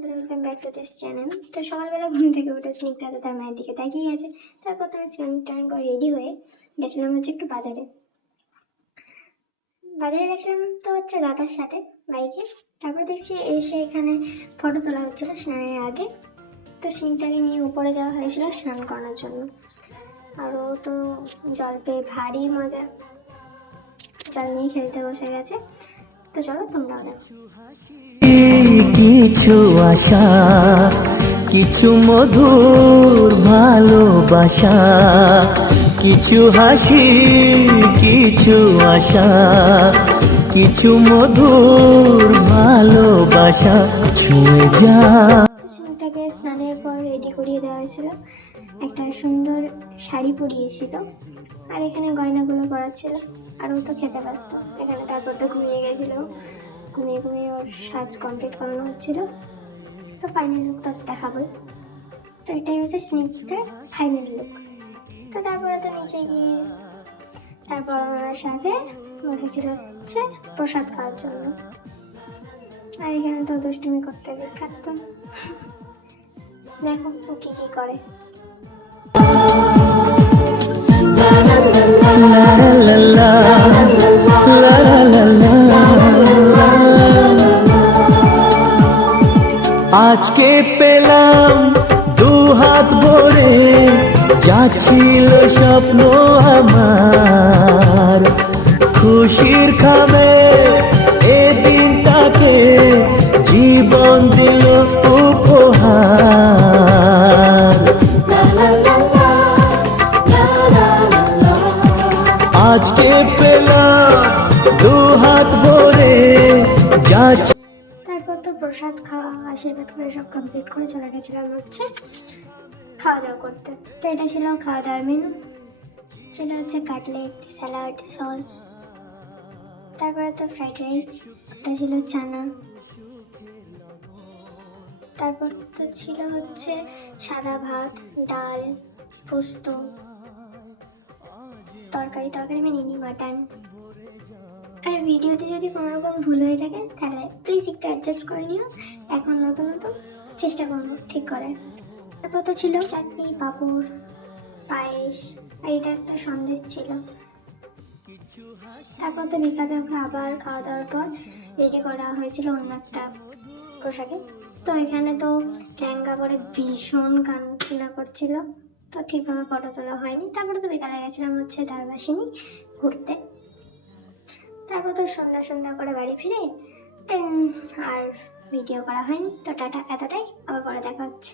বন্ধুরা, welcome back to this channel. তো সকালবেলা ঘুম থেকে উঠে স্নিগ্ধা তো তার মায়ের দিকে তাকিয়ে আছে। তারপর তো আমি স্নান টান করে রেডি হয়ে গেছিলাম একটু বাজারে গেছিলাম তো দাদার সাথে বাইকে। তারপর দেখছি এসে এখানে ফটো তোলা হচ্ছিলো স্নানের আগে। তো স্নিগ্ধাকে নিয়ে উপরে যাওয়া হয়েছিল স্নান করানোর জন্য। আরও তো জল পেয়ে ভারী মজা, জল নিয়ে খেলতে বসে গেছে। তো চলো তোমরাও দেখো। কিছু আশা, কিছু মধুর ভালোবাসা, কিছু হাসি, কিছু আশা, কিছু মধুর ভালোবাসা ছুঁয়ে যা। তাকে স্নানের পর রেডি করিয়ে দেওয়া হয়েছিল, একটা সুন্দর শাড়ি পরিয়েছিল, আর এখানে গয়নাগুলো পরাচ্ছিল। আর ও তো খেতে ব্যস্ত এখানে। তারপর তো ঘুমিয়ে গেছিলো, ঘুমিয়ে ওর সাজ কমপ্লিট করানো হচ্ছিল। তো ফাইনাল লুক তো দেখাবোই। তো এটাই হচ্ছে স্নিগ্ধার ফাইনাল লুক। তো তারপরে তো নিচে গিয়ে তারপর আমার সাথে বসেছিল প্রসাদ খাওয়ার জন্য। আর এখানে তো দুষ্টুমি করতে বিখ্যাত। দেখো ও কি করে। আজকে পেলাম দু হাত ভরে, যাচ্ছিল স্বপ্ন আমার, খুশির খাবে এ দিনটাকে জীবন দিল উপহার। আজকে পেলাম দু হাত ভরে, যাচ্ছি। তারপর তো প্রসাদ খাওয়া আশীর্বাদ করে সব কমপ্লিট করে চলে গেছিলাম খাওয়া দাওয়া করতে। তো এটা ছিল খাওয়া দাওয়ার মেনু। ছিল কাটলেট, স্যালাড, সস, তারপরে তো ফ্রাইড রাইস, ওটা ছিল চানা। তারপর তো ছিল সাদা ভাত, ডাল, পোস্ত, তরকারি মানে মাটন। আর ভিডিওতে যদি কোনো রকম ভুল হয়ে থাকে তাহলে প্লিজ একটু অ্যাডজাস্ট করে নিও। এখন নতুন চেষ্টা করবো ঠিক করে। তারপর তো ছিল চাটনি, পাঁপড়, পায়েস, আর এটা একটা সন্দেশ ছিল। তারপর তো বিকালে আবার খাওয়া দাওয়ার পর রেডি করা হয়েছিল অন্য একটা পোশাকে। তো এখানে তো লেহেঙ্গা পরে ভীষণ কান্না করছিল, তো ঠিকভাবে ফটো তোলা হয়নি। তারপরে তো বিকালে গেছিলাম দারবাসিনী ঘুরতে। তারপর তো সন্ধ্যা করে বাড়ি ফিরে আর ভিডিও করা হয়নি। তো টাটা, এতটাই, আবার পরে দেখা হচ্ছে।